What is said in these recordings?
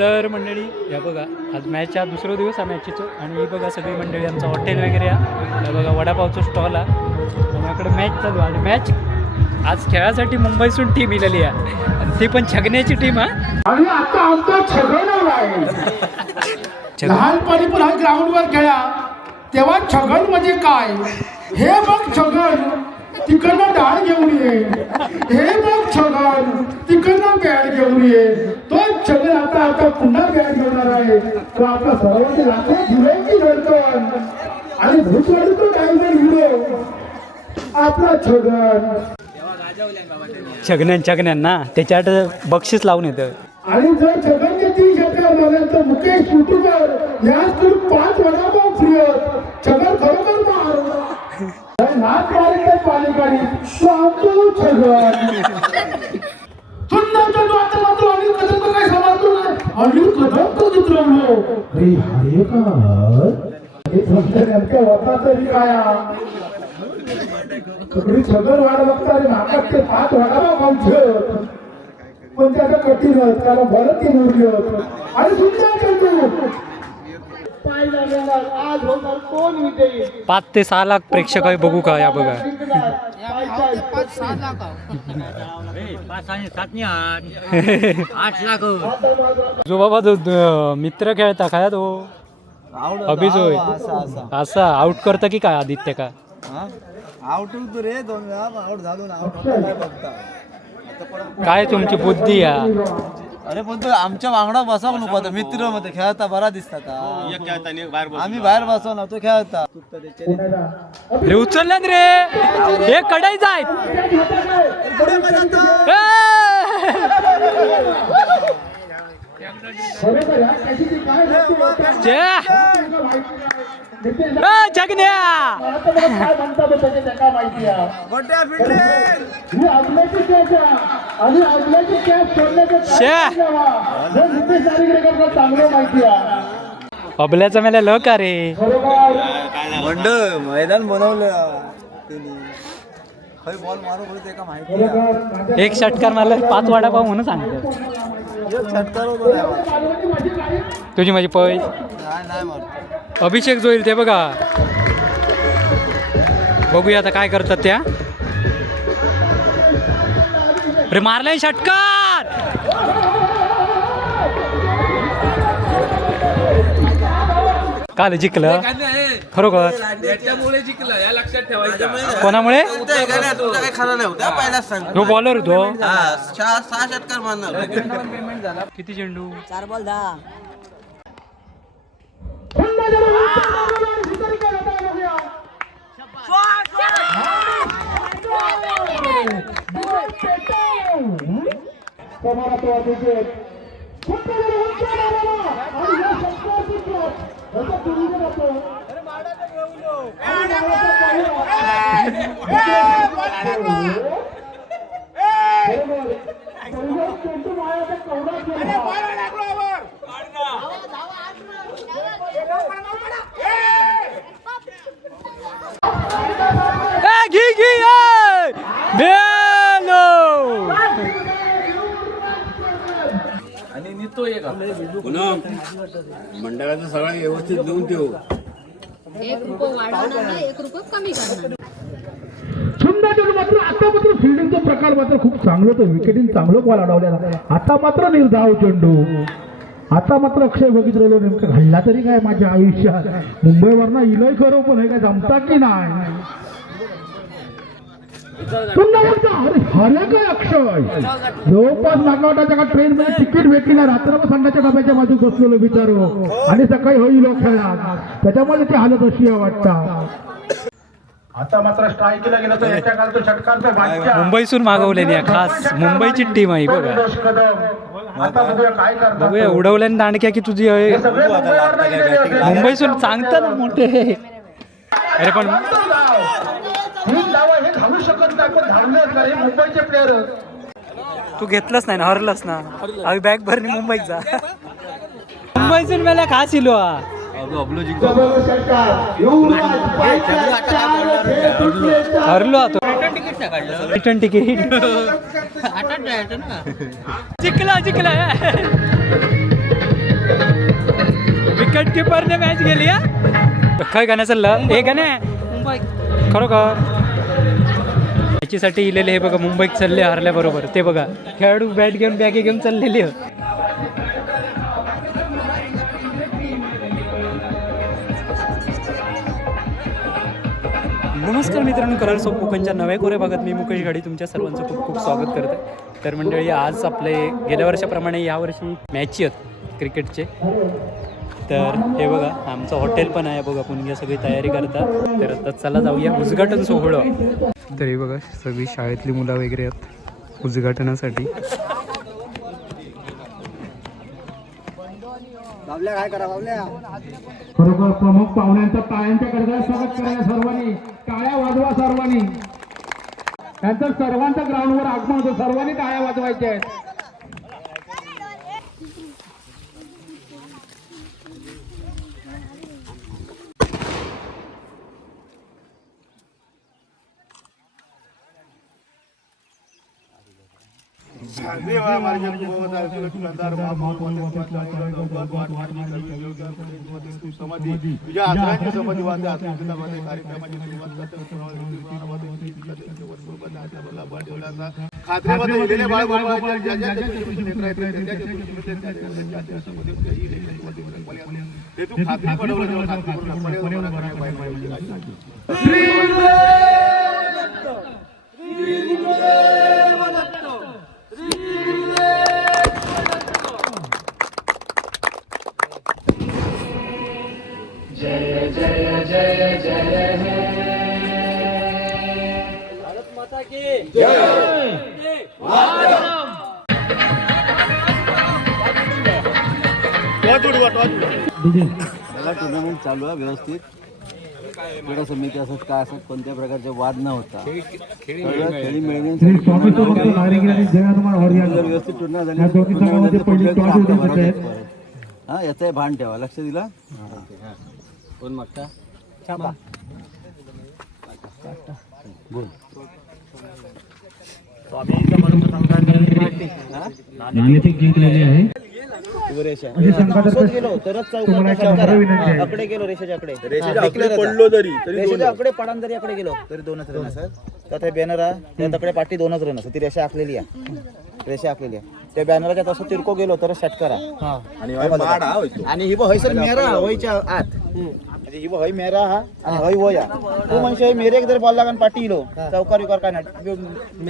तर मंडळी या बघा आज मॅचचा दुसरा दिवस आहे मॅचीचं आणि ही बघा सगळी मंडळी आमचं हॉटेल वगैरे आहे. या बघा वडापावचं स्टॉल आहे आणि याकडे मॅच चालू आणि मॅच आज खेळासाठी मुंबईतून टीम इलेली आहे आणि ती पण छगण्याची टीम आहे. आणि आता आमचा छगन आहे. लहानपणी पण हा ग्राउंडवर खेळा तेव्हा छगन म्हणजे काय हे बघ छगन तिकडनं डाळ घेऊन ये, हे बघ छगन तिकडनं बॅट घेऊन ये. तो छगन आता पुन्हा बॅट घेणार आहे. तो आपला सर्वांचे लाखो झुलायची धडकन आणि भूतवाडीचं टायगर हिरो आपला छगण्यान ना त्याच्यात बक्षीस लावून येतं. आणि जर छगनने 3 षटकार मारले तर मुकेश युट्यूबर याचकडून 5 वडापाव फ्री आहेत. छगन खरोखर मार नाच मारित पालिकाडी सांगतो छगन सुंदर चंदू आता मात्र अनिल कदम काय समजतो नाही. अनिल कदम तो चित्रवलो अरे हरे का हे फक्त नेमक्या होता तरी काय ककडी छगन वाढ बघता अरे नाकात ते 5 वडापाव खाऊचे पण त्याचा कठीणच कारण भरत ती मुरली आणि सुंदर चंदू आज होणार कोण विजयी. 5 ते 6 लाख प्रेक्षक आहे बघू का या बघा. 8 लाख जो बाबा जो मित्र खेळता काय तो अभिजोय असा आउट करता की काय आदित्य का आउट होतो रे 2 वेळा आउट झालो ना. आउट काय बघता काय तुमची बुद्धी या. अरे पण तो आमच्या वांगडा बसाव नको आता मित्र मध्ये खेळता बरा दिसतात. आम्ही बाहेर बसव ना तो खेळता रे उचलल्यात रे हे कडाई जाय जगण्या अबल्याचं मला ल का रे मंड मैदान बनवलं बॉल मारू का माहिती. एक षटकार मारला 5 वडापाव म्हणून सांगतो. षटकार होतो तुझी माझी पै नाही मारतो. अभिषेक जोईल ते बघा बघूया आता काय करतात त्या. अरे मारलाय षटकार काल जिंकलं खरोखर कोणामुळे काय खरं नाही होतं पहिलाच सांग. बॉलर होतो 6 षटकार मारणार. किती चेंडू 4 बॉल 10. मंडळाचं सगळं व्यवस्थित देऊन ठेवू. 1 रुपये वाढवणार 1 रुपये कमी करणार. सुंदर मात्र आता मात्र फिल्डिंगचा प्रकार मात्र खूप चांगलं होतं. विकेटिंग चांगलं बॉल अडवलेला. आता मात्र निर्धाव चेंडू. आता मात्र अक्षय बघितलेलो नेमकं घडला तरी काय माझ्या आयुष्यात मुंबईवरनं इलय खरं पण हे काय जमता की नाही. हरे काय अक्षय जवळपास नागावटाच्या का ट्रेन मध्ये तिकीट भेटली ना. रात्रभर संध्याच्या डब्याच्या बाजू बसलेलो बिचारो आणि सकाळी होईल खेळात त्याच्यामध्ये ते हालत अशी वाटतात. आता मात्र स्ट्राईकला गेलं तर याच्या कालचं षटकारचं मुंबईतून मागवलेली खास मुंबईची टीम आहे बघा. आता बघूया काय करतात. बघूया उडवल्याने दांडक्या की तुझी मुंबईतून सांगतात ना मोठे. अरे पण हे घालू शकत नाही पण धावले हे मुंबईचे प्लेअर. तू घेतलंच नाही ना हरलंच ना. अभी बॅग भरली मुंबईत जा. मुंबईतून मला खास इलो हरलो आता रिटर्न तिकीट जिंकला विकेट किपरने मॅच गेली हा. काय गाणं चाललं हे गाणे मुंबई खरोखर याच्यासाठी इलेले हे बघा मुंबईत चालले हारल्याबरोबर ते बघा खेळाडू बॅट घेऊन बॅगे घेऊन चाललेले. नमस्कार मित्रांनो, कलर्स ऑफ कोकणच्या नव्या कोऱ्या भागात मी मुकेश गाडी तुमच्या सर्वांचं खूप खूप स्वागत करते. तर मंडळी आज आपले गेल्या वर्षाप्रमाणे यावर्षी मॅच आहेत क्रिकेटचे. तर हे बघा आमचं हॉटेल पण आहे बघा, पुण्या सगळी तयारी करतात. तर आता चला जाऊया उद्घाटन सोहळा. तर हे बघा सगळी शाळेतली मुलं वगैरे आहेत उद्घाटनासाठी. काय करा बाबल्या बरोबर प्रमुख पाहुण्यांचं टाळ्यांच्या कडकडा स्वागत करा सर्वांनी, टाळ्या वाजवा सर्वांनी. त्यांचं सर्वांचं ग्राउंडवर आगमन होतं, सर्वांनी टाळ्या वाजवायच्या आहेत. तुझ्या आदरांची समाधी वाद्य कार्यक्रमाची खात्रीमध्ये दिलेले ते तू खात्री पडवलं जय जय जय जय हे भारत माता की जय. टुर्नामेंट चालू आहे व्यवस्थित. क्रीडा समिती असत काय असत कोणत्या प्रकारचे वाद न होता खेळी मिळवून व्यवस्थित टुर्नामेंट झाली. हा याचं भान ठेवा, लक्ष दिला. कोण मागता बोल. जिंकलेली आहे. गेलो तरच आकडे गेलो रेषेच्या आकडे पडान जरी आकडे गेलो तरी 2च रन असत. तर बॅनर आहे त्या तकडे पाठी 2च रन असत. ती रेषा आखलेली आहे, रेषा आखलेली आहे. त्या बॅनरच्या तसं तिरको गेलो तर षटकार आणि ही हय सर मेरा वयच्या आत ही हय मेरा हा आणि हय वया तू म्हणजे मेरे जर बॉल लागून पाठी इलो चौकार विकार काय नाही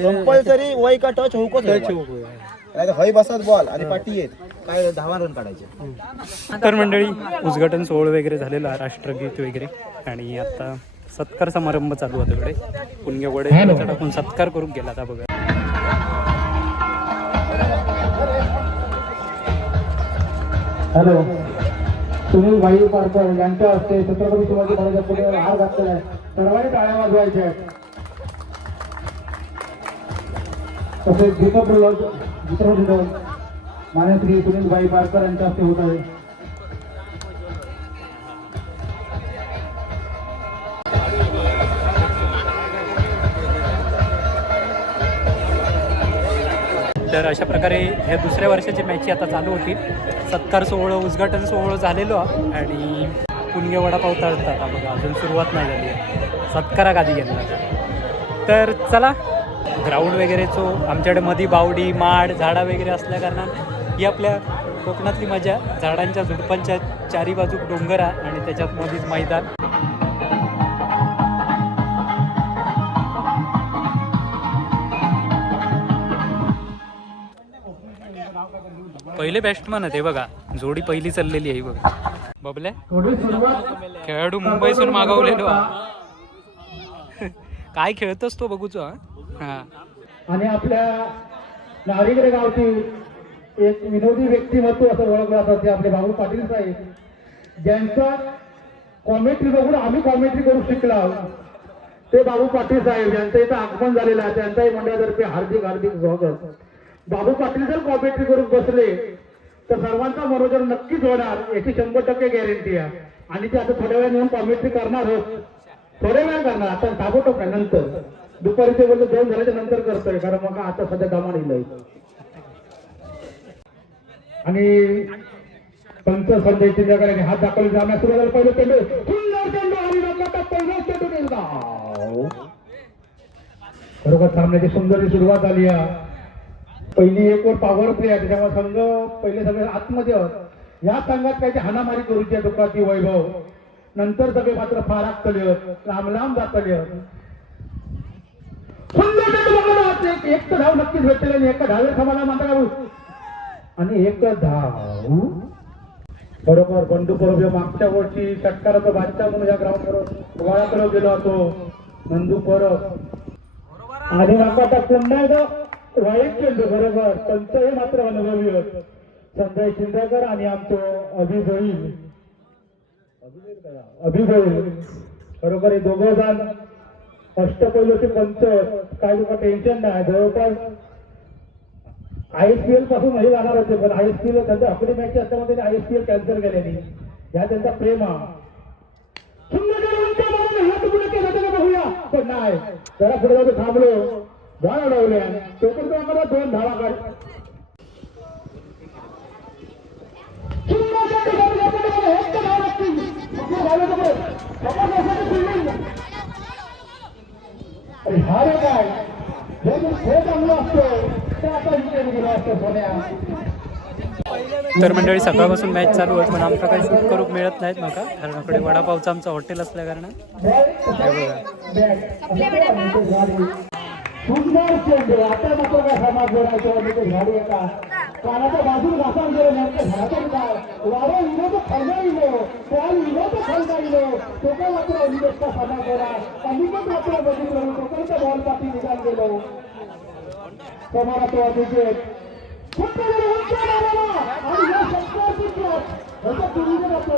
कंपल्सरी वय का टच होऊकच हय बसत बॉल आणि पाठी येत काय 10 रन काढायचे. तर मंडळी उद्घाटन सोहळा वगैरे झालेला, राष्ट्रगीत वगैरे, आणि आता सत्कार समारंभ चालू होता तिकडे. पुण्य वडे टाकून सत्कार करून गेला आता बघा. हॅलो, सुनील भाई पारकर यांच्या हस्ते छत्रपती शिवाजी महाराजांच्या पुढे हार घातलेला आहे. सर्वांनी टाळ्या वाजवायच्या आहेत. तसेच दीपक वितरण मान्यश्री सुनील भाई पारकर यांच्या हस्ते होत आहे. तर अशा प्रकारे ह्या दुसऱ्या वर्षाची मॅची आता चालू होती. सत्कार सोहळा उद्घाटन सोहळा झालेलो आणि पुण्य वडापाव तळतात बघा, अजून सुरुवात नाही झाली आहे. सत्कारा आधी घेतला. तर चला ग्राउंड वगैरेचो आमच्याकडे मधी बावडी माड झाडा वगैरे असल्या कारणानं ही आपल्या कोकणातली मजा. झाडांच्या झुडपांच्या चारी बाजूक डोंगरा आणि त्याच्यात मधीच मैदान. पहिले बॅट्समन आहे बघा, जोडी पहिली चाललेली आहे बघा. बबले खेळाडू मुंबईतून मागवलेलो काय खेळतोस तो बघूच. हा आणि आपल्या नारिगरे गावची एक विनोदी व्यक्तिमत्व असं ओळखलं जातं ते आपले बाबू पाटील साहेब, ज्यांचं कॉमेंट्री बघून आम्ही कॉमेंट्री करू शिकला. ते बाबू पाटील साहेब यांचं इथं आगमन झालेलं आहे. त्यांच्याही मंडळातर्फे हार्दिक हार्दिक स्वागत. बाबू पाटील जर कॉमेंट्री करून बसले तर सर्वांचा मनोरंजन नक्कीच होणार याची 100% गॅरंटी आहे. आणि ते आता थोड्या वेळा येऊन कॉमेंट्री करणार आहोत, थोड्या वेळा करणार. आता ताबडतोब नंतर दुपारी ते बोलतो जेवण झाल्याच्या नंतर करतोय, कारण मग आता सध्या कामा नाही. आणि पंच संजय चिंदकरांनी हात दाखवले जाण्यास सुरू झालं. पहिलं चेंडू सुंदर चेंडू आणि रत्नाचा पहिला चेंडू गेला. बरोबर सामन्याची सुंदर सुरुवात झाली आहे. पहिली एक वर पॉवर प्ले आहे त्याच्यामुळे संघ पहिले सगळे आतमध्ये होत या संघात काही हाणामारी करूची आहे दुखाती वैभव नंतर सगळे मात्र फार आगतले होत लांब लांब जातले होत. सुंदर एक तर धाव नक्कीच भेटले आणि एका धावे समाला मात्र आणि एक धाव बरोबर बंडू परब मागच्या वर्षी षटकाराचा बादशाह म्हणून या ग्राउंडवर गोळाकडे गेला होतो नंदू परब आणि आता पुन्हा एकदा वाईट चेंडू बरोबर पंच हे मात्र अनुभवी होत संजय चिंदकर आणि आमचं अभिभोईल बरोबर हे दोघं जण अष्टपैलूचे पंच काय लोक टेन्शन नाही जवळपास ISPL पासून हे जाणार होते पण ISPL त्यांच्या आपली मॅच असल्यामुळे त्यांनी ISPL कॅन्सल केलेली या त्यांचा प्रेम बघूया पण नाही जरा पुढे जाऊन थांबलो धाव अडवल्या तोपर्यंत आम्हाला 2 धावा काढ हा रे काय हे चांगलं असतो ते आता गेलं असतं सोन्या. तर मंडळी सकाळपासून मॅच चालू होत पण आमका काही शूट करूक मिळत नाहीत नका कारण इकडे वडापावचं आमचं हॉटेल असल्या कारणाने सुंदर चेंडू आता नको काय समाज जोडायचं झाडी एका कानाच्या बाजून घासून गेलो नेमकं झाडाचं काय वाडा इलो तो खायला इलो त्याल इलो तो खायला इलो तो काय मात्र इंग्लिशचा समाज जोडा अनिकेत मात्र बघितलं तोपर्यंत बॉल पाठी निघाल गेलो समोर तो अभिषेक आणि या शक्ती जातो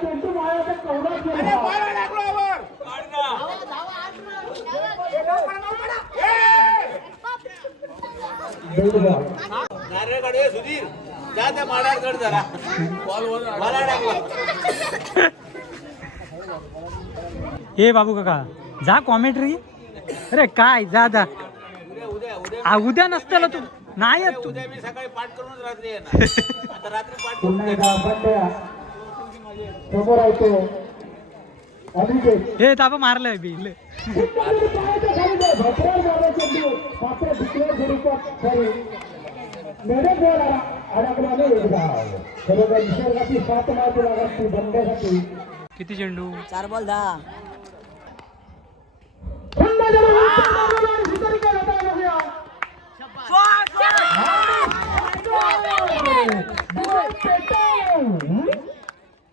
चेंडू मायाचा कवडा सुधीर जा त्या माडात गड जरा हे बाबू काका जा कॉमेंट्री अरे काय जा जा उद्या नसताना तू नाही येत तू मी सकाळी पाठ करूनच रात्री येणार आता रात्री पाठ पुन्हा एकदा बंड्या समोर होतो अभिषेक हे ताबा मारलंय बी मात्र दुसऱ्या स्वरूपात सॉरी मेरे बॉल अडकला नाही एकदा बरोबर निसर्गाची 7 मार्क लागत बंड्यासाठी किती चेंडू 4 बॉल 10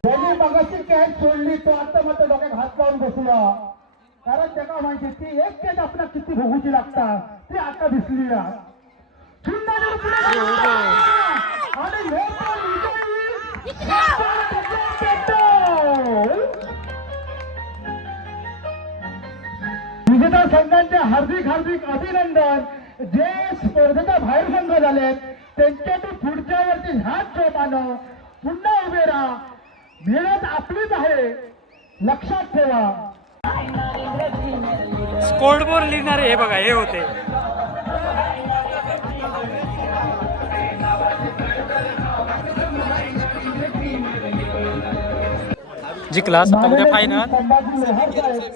त्यांनी मगाशी कॅच सोडली तो आता मात्र डोक्यात हात लावून बसला कारण त्याला माहिती ती एक कॅच आपल्याला किती भोगूची लागतात ती आता दिसली विजेता संघांचे हार्दिक हार्दिक अभिनंदन जे स्पर्धेच्या बाहेर संघ झालेत त्यांच्यातून पुढच्या वर्षी ह्याच जोमानं पुन्हा उभे राहा मेहनत आपलीच आहे लक्षात ठेवा. स्कोरबोर्ड लिहिणारे हे बघा हे होते जिंकला आता उद्या फायनल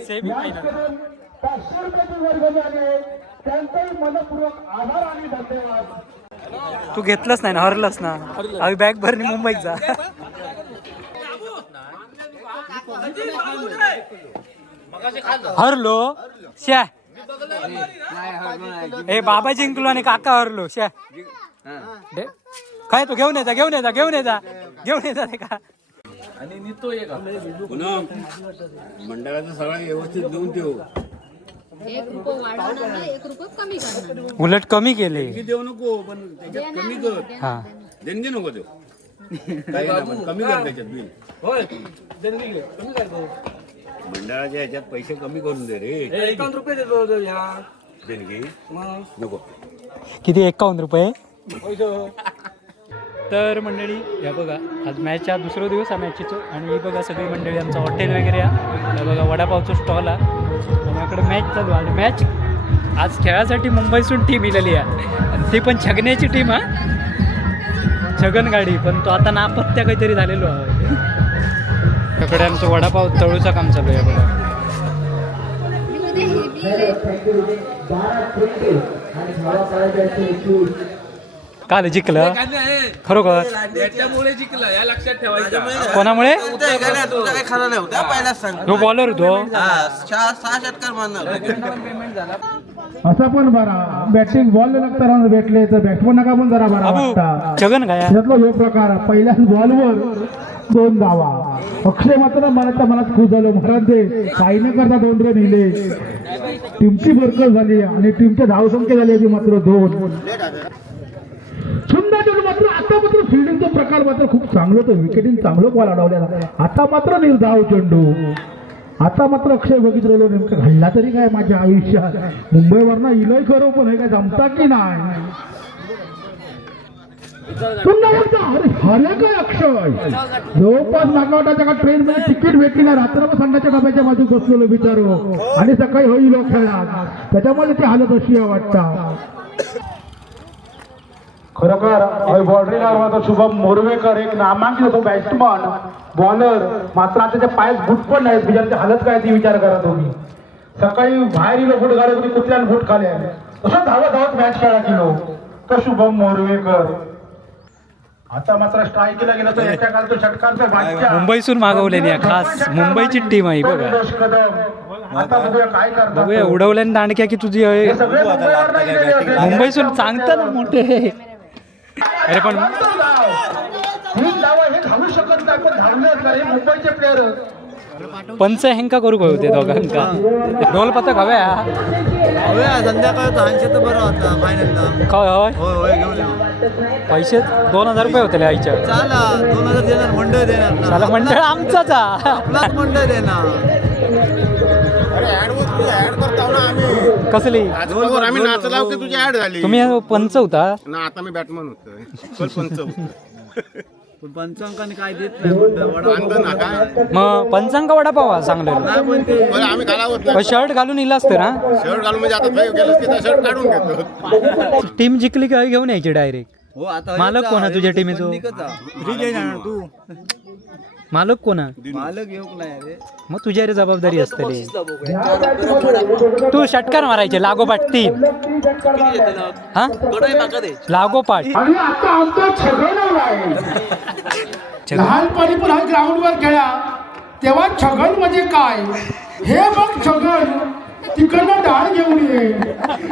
सेमी फायनल 500 रुपयाची वर्ग झाले त्यांचाही मनपूर्वक आभार आणि धन्यवाद. तू घेतलंच नाही ना हरलंच ना अभी बॅग भरणी मुंबईत जा हरलो श्या हे बाबा जिंकलो आणि काका हरलो श्या काय तो घेऊन येता ते का मंडळाचं सगळं व्यवस्थित देऊन ठेवू 1 रुपये वाढवणार नाही 1 रुपये कमी करणार उलट कमी केले देऊ नको पण त्याच्यात कमी कर हा देणगी नको देऊ काही नाही पण कमी कर त्याच्यात बिल होय देणगी कमी करतो मंडळाच्या ह्याच्यात पैसे कमी करून दे रे 51 रुपये देतो देणगी नको किती 51 रुपये तर मंडळी या बघा आज मॅचचा दुसरा दिवस आहे मॅचीचो आणि ही बघा सगळी मंडळी आमचं हॉटेल वगैरे आहे या बघा वडापावचं स्टॉल आहे आणि इकडे मॅच चालू आणि मॅच आज खेळासाठी मुंबईसून टीम इलेली आहे आणि ती पण छगण्याची टीम आहे छगन गाडी पण तो आता नापत्त्या काहीतरी झालेलो आहे त्याकडे आमचं वडापाव तळूचं काम चालू आहे बघा काल जिंकलं खरोखर जिंकलं या लक्षात ठेवायचं कोणामुळे काही खरं नाही होतं पहिलाच सांग तो बॉलर होतो 6 षटकार मारणार असा पण बरा बॅटिंग बॉल लागताना भेटले तर बॅट्समन पण जरा बरा अबू वाटता छगन काय त्यातला जो प्रकार पहिल्याच बॉलवर 2 धावा अक्षय मात्र मनात खुश झालो महाराज दे काही न करता 2 रन दिले टीमची बरकत झाली आणि टीमच्या धावसंख्या झाली होती मात्र 2 सुंदर चेंडू मात्र आता मात्र फिल्डिंगचा प्रकार मात्र खूप चांगलं होतं विकेटिंग चांगलं बॉल अडवलेला आता मात्र निर्धाव चेंडू आता मात्र अक्षय बघितलेलो नेमकं घडला तरी काय माझ्या आयुष्यात मुंबईवरनं इलय खरं पण हे काय जमता की नाही अरे काय अक्षय जवळपास नागावटाच्या का ट्रेन मध्ये तिकीट भेटली ना रात्रभर संध्याच्या डब्याच्या बाजू बसलेलो बिचारो आणि सकाळी होईल खेळात त्याच्यामुळे ते हालत अशी वाटतं खरोखर बॉर्डरिंग मात्र शुभम मोरवेकर एक नामांकित तो बॅट्समन बॉलर मात्र आता त्याच्या पायात बूट पण नाहीत बिचारची हालत काय ती विचार करा तुम्ही सकाळी बाहेर इलो फूट घालत होती कुठल्यान फूट खाल्या तसं धावत मॅच खेळा केलो तो शुभम मोरवेकर आता मात्र स्ट्राईकला गेला तर एका काल तो षटकारचा बादशाह मुंबईसून मागवलेली आहे खास मुंबईची टीम आहे बघा आता बघूया काय करतात बघूया उडवल्याने दांडक्या की तुझी हे सगळे मुंबईवर नाही गेले होते. मुंबईसून सांगता ना मोठे अरे पण तीन धावा हे धावू शकत नाही पण धावले तर हे मुंबईचे प्लेअर पंच हेंका करू होते दोघांका ढोल पथक हव्या संध्याकाळी 80 तर बरं होता फायनलला काय होय होय घेऊन पैसे 2000 रुपये होते आईच्या चला 2000 देणार मंडळ देणार ना साला मंडळ आमचाच आहे. आपलाच मंडळ देणार कसली आम्ही नाचला की तुझी ऍड झाली तुम्ही पंच होता ना आता मी बॅटमन होतो पंच होतो पंचांकाने काय देत नाही मंडळ ना काय मग पंचांका वडापाव सांगलेलं बरं, आम्ही घालावत नाही शर्ट घालून इला असतं ना शर्ट घालून म्हणजे आता गेलं की त्या शर्ट काढून घेतो टीम जिंकली का घेऊन यायची डायरेक्ट हो आता मालक कोण आहे तुझ्या टीमेचो तू मालक कोण मालक येऊ नाही रे मग तुझ्या रे जबाबदारी असते तू षटकार मारायचे लागोपाठ 3 हा लागोपाठ आणि आता आमचा छगन आहे लहानपणी पण हा ग्राउंडवर खेळा तेव्हा छगन म्हणजे काय हे बघ छगन तिकडनं डाळ घेऊन ये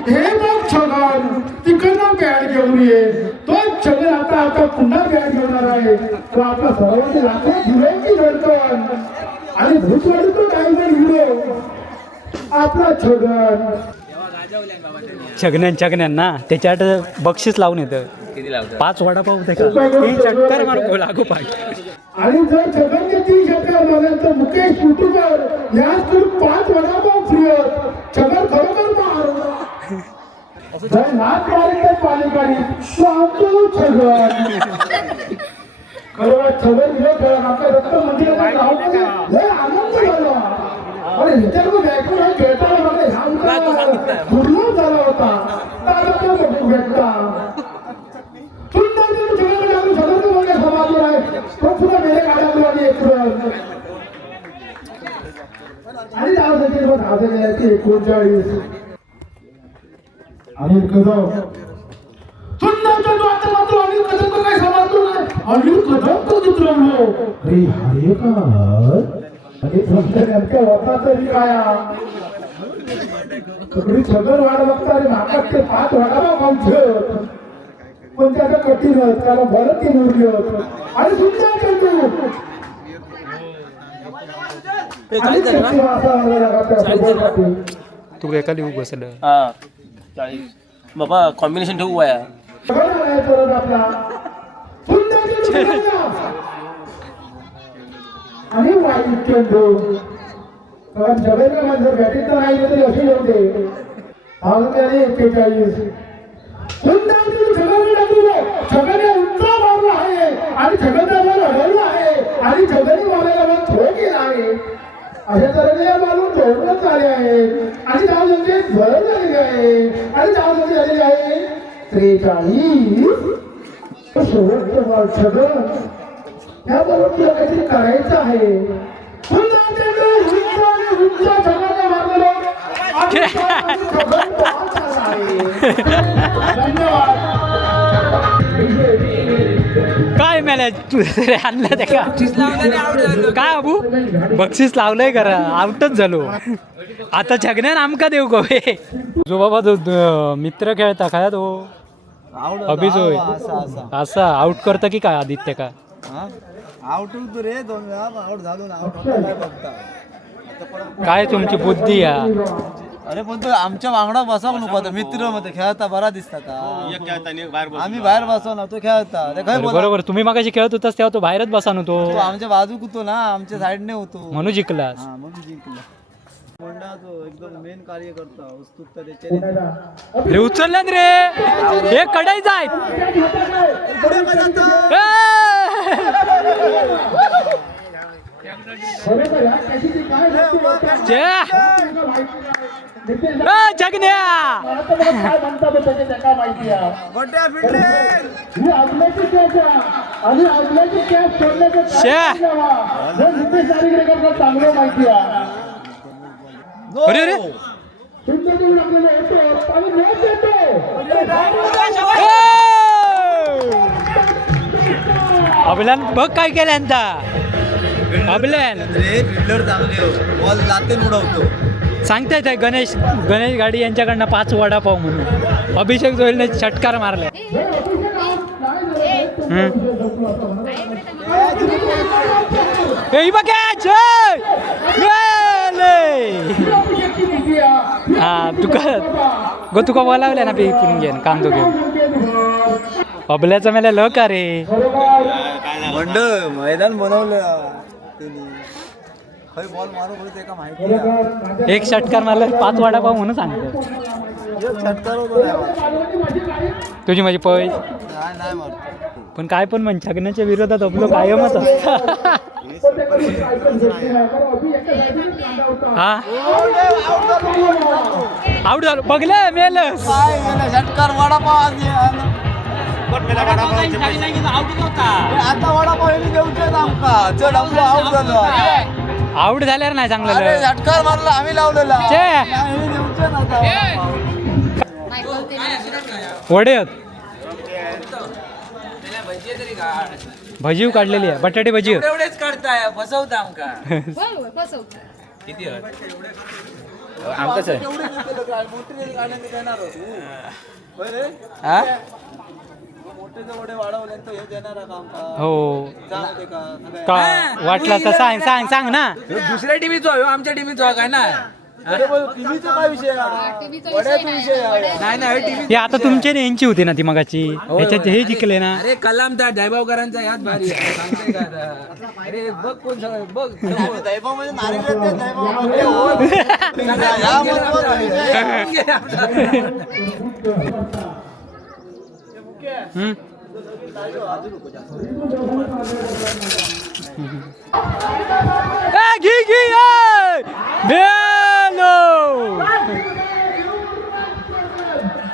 हे बघ छगन तिकडनं बॅट घेऊन ये तो छगन आता पुन्हा बॅट घेणार आहे तो आपला सर्वांचे लाखो झुलायची धडकन आणि भूतवाडीचं टायगर हिरो आपला छगन छगण्यांना त्याच्यात बक्षीस लावून येतं 5 वडापाव होते का 3 षटकार मारू लागोपाठ आणि जर छगनने 3 षटकार मारले तर मुकेश युट्यूबर याच 5 वडापाव फ्री आहेत छगन खरोखर मार जर नाच मारेल तर पालिकाडी तो आमचं छगन खरोखर छगन विरोध खेळा आपल्या रक्त मंदिरात लय आनंद झाला आणि ह्याच्याकडून बॅटमॅन खेळताना मला ह्या दुर्लभ झाला होता त्याला तो भेटला सुंदर छगन आपण छगनचं बोलणे समाजवर आहे तो पुन्हा मेरे काढामध्ये एक आणि धावसाठी 39 अनिल कदम सुंदर चेंडू आता मात्र अनिल कदम काय समाजतो नाही अनिल कदम तो उतरवलो अरे हरे का आणि प्रश्न नेमका होता तरी काय सगळी छगन वाढ बघता आणि नाकात ते 5 वाढावा खाऊन पण त्याचं कठीण त्याला भरत की मुरली आणि सुंदर चेंडू तू एका लिहू बसलं बाबा कॉम्बिनेशन ठेवू या आणि वाईट चेंडू कारण जगेला म्हणजे बॅटिंग तर नाही तरी अशी होते 41 सुंदर चेंडू छगन उलटा मारला आहे आणि छगनदावर अडवलं आहे आणि छगनी मारायला थो केला आहे. अशा तऱ्हेने या माणूस ढोकळत आले आहे आणि डाव संख्येत भर झालेली आहे आणि डाव संख्या झालेली आहे 43. शेवटचं बॉल छगन याबरोबर तुला काहीतरी करायचं आहे. पुन्हा चेंडू उंच आणि उंच छगनने मारलेला आणि छगन बाद झाला आहे. धन्यवाद. काय मेल्या तू तरी आणलं ते का काय अबू बक्षीस लावलंय करा आउटच झालो. आता छगण्यान आमका देऊ गो जो बाबा तो मित्र खेळता काय तो अभिजोय असा आउट करता की काय आदित्य का आउट होतो रे 2 वेळा आउट झालो ना आउट बघता काय तुमची बुद्धी या. अरे पण तो आमच्या वांगडा बसाव नको आता मित्र मध्ये खेळता बरा दिसता का आम्ही बाहेर बसव ना तो खेळता ते काय बोला बरोबर तुम्ही मागाशी खेळत होतास तेव्हा तो बाहेरच बसा तो नव्हतो आमच्या बाजूक होतो ना आमच्या साईडने होतो म्हणून जिंकलास. हा म्हणून जिंकला. मोंडा तो एकदम मेन कार्य करता उत्सुकता त्याच्या रे उचलल्यात रे हे कडाई जाय जगन्या काय म्हणता तो त्याच्या माहिती आहे. ही आपल्याची कॅच आहे आणि आपल्याची कॅच सोडण्याचं चांगलं माहिती आहे. अरे रे सुंदर देऊ लागलेलं होतं आणि मॅच येतो. अभिलान बघ काय केलं यांचा अभिलान फिल्डर चांगले बॉल लातेन उडवतो. सांगतायत गणेश गाडी यांच्याकडनं 5 वडापाव म्हणून अभिषेक जोईलने षटकार मारले. हा तुका बोलावल्या ना पे इकडून घेऊन कांदो घेऊन अबल्याचा मेला ल का रे मंडळ मैदान बनवलं बॉल मारू होते का माहिती एक षटकार मारला 5 वडापाव म्हणून सांगतो. तुझी माझी पै पण काय पण म्हण छगण्याच्या विरोधात आपलं कायमच असतं. हा आउट झालो बघले मेलस षटकार वडापाव आता वडापाव देऊचे आमका चल आमचं आउट झालं. आउट झाल्यावर नाही चांगलं षटकार मारला आम्ही लावलेला वडे भजीव काढलेली आहे बटाटे भजी एवढेच काढताय फसवता आमका फसवतो. किती आमकाच आहे हो का वाटला तर सांग ना दुसऱ्या टीमीचो आमच्या टीमीचो काय ना टीव्हीचा काय विषय वड्याचा विषय नाही टीव्ही हे आता तुमच्या यांची होती ना ती मगाची ह्याच्यात हे जिंकले ना. अरे कलाम त्या जयभावकरांचा याद भारी आहे. सांगते का आता? अरे बघ कोण सगळं बघ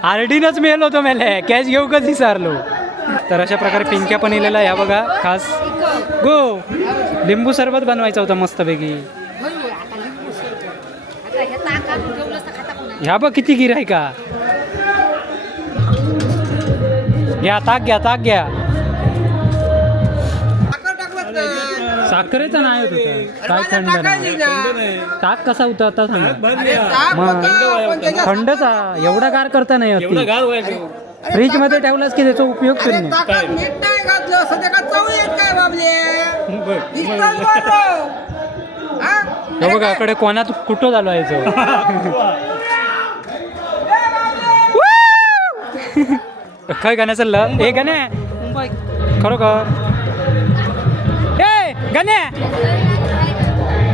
आरडीनच मेलो होतो मेले कॅच घेऊ कधी विसरलो. तर अशा प्रकारे पिंक्या पण इलेला ह्या बघा खास गो लिंबू सरबत बनवायचा होता मस्तपैकी. ह्या बघ किती गिर आहे का घ्या ताक घ्या साखरेचा नाही होत होता काय थंड नाही ताक कसा होता आता सांग मग थंडचा एवढा गार करता नाही होती फ्रीज मध्ये ठेवलास की त्याचा उपयोग शून्य. हे बघा कडे कोणात कुठं झालो आहे काय गाणं चाललं हे गाणे खरोखर ए गाणे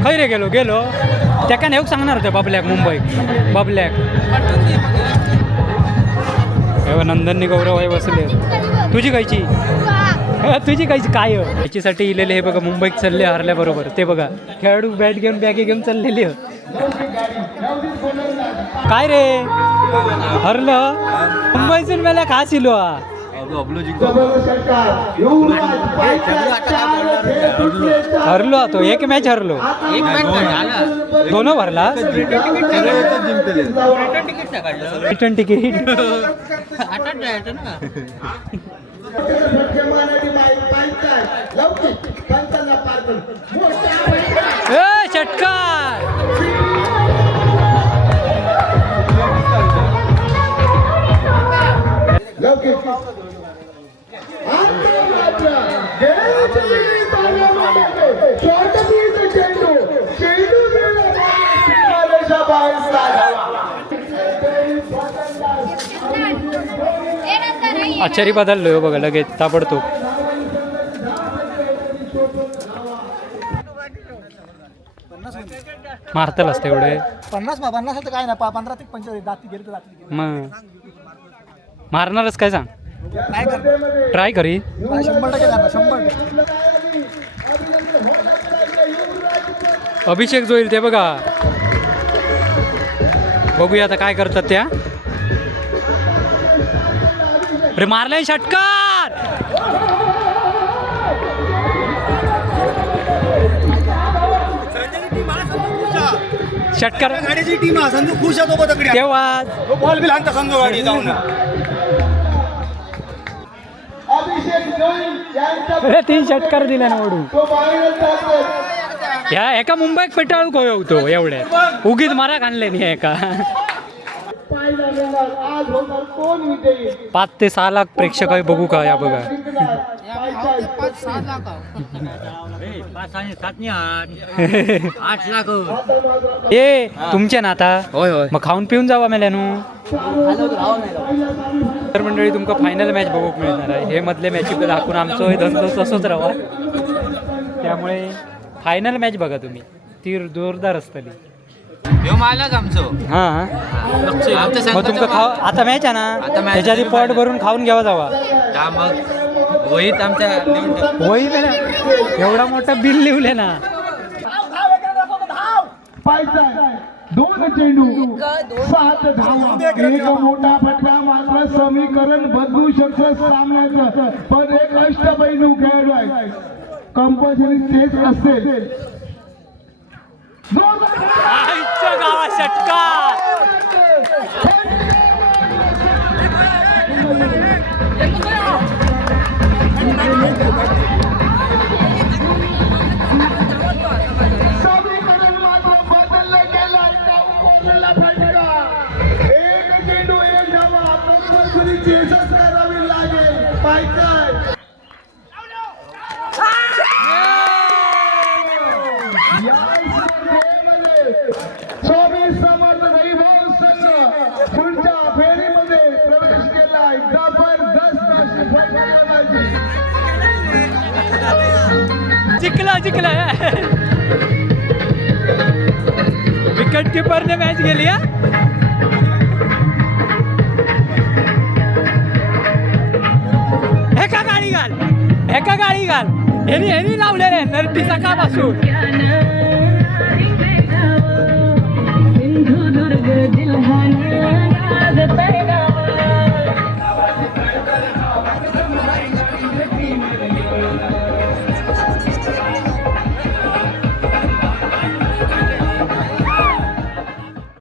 खै रे गेलो त्या का सांगणार होते बबल्याक मुंबई बबल्याक नंदननी गौरव आहे बसले तुझी खायची तुझी काही काय हो? याच्यासाठी इलेले हे बघा मुंबईत चालले हरल्याबरोबर ते बघा खेळाडू बॅट घेऊन बॅगे घेऊन चाललेली हो. काय रे हरलं मुंबईतून मला खास इलो हरलो तो एक मॅच हरलो दोन भरला रिटर्न तिकीट षटकार आचारी बदललोय हो बघा लगेच ताबडतोब मारतलच तेवढे 50 काय ना 15 ते 25 दाती गेली तर दाती मग मारणारच काय सांग ट्राय करी 100% करणार 100%. अभिषेक जो येईल ते बघा बघूया आता काय करतात त्या अरे मारलाय षटकार षटकार गाडीची टीम हा संजू खुश होतो तकडे तेव्हा बॉल बी लहानता संजू गाडी जाऊन अरे 3 षटकार दिले ना ओढून ह्या एका मुंबईत पेटाळू कोय होतो एवढ्या उगीच मारा आणले नाही एका 5 ते 6 लाख प्रेक्षक आहे बघू का या बघा ए तुमचे ना आता होय होय मग खाऊन पिऊन जावा मेल्यानू तर मंडळी तुमका फायनल मॅच बघूक मिळणार आहे हे मधले मॅच दाखवून आमचं हे धंदो तसंच राहा त्यामुळे फायनल मॅच बघा तुम्ही ती जोरदार असतली ह्यो मालक आमचो हा मग तुमका खाव आता मॅच आहे ना त्याच्या आधी पॉट भरून खाऊन घ्यावा जावा का मग वहीत आमच्या लिहून ठेव. वही ना एवढा मोठा बिल लिवले ना दोन चेंडू 7 धावा एक मोठा फटका मात्र समीकरण बदलू शकतं सामन्याचं पण एक अष्टपैलू खेळाडू आहे कंपल्सरी तेच असेल आईच्या गावात षटकार समीकरण मात्र बदललं गेलं कोणाला फटका एक चेंडू एक धावा कंपल्सरी चेसच करावी लागेल पाहिजे समर्थ वैभव संघ पुढच्या फेरीमध्ये प्रवेश केलाय जबरदस्त अशी फलंदाजी जिंकला विकेट किपरने मॅच गेली हा एका गाडी घाल हेनी लावलेले नरटी सकाळपासून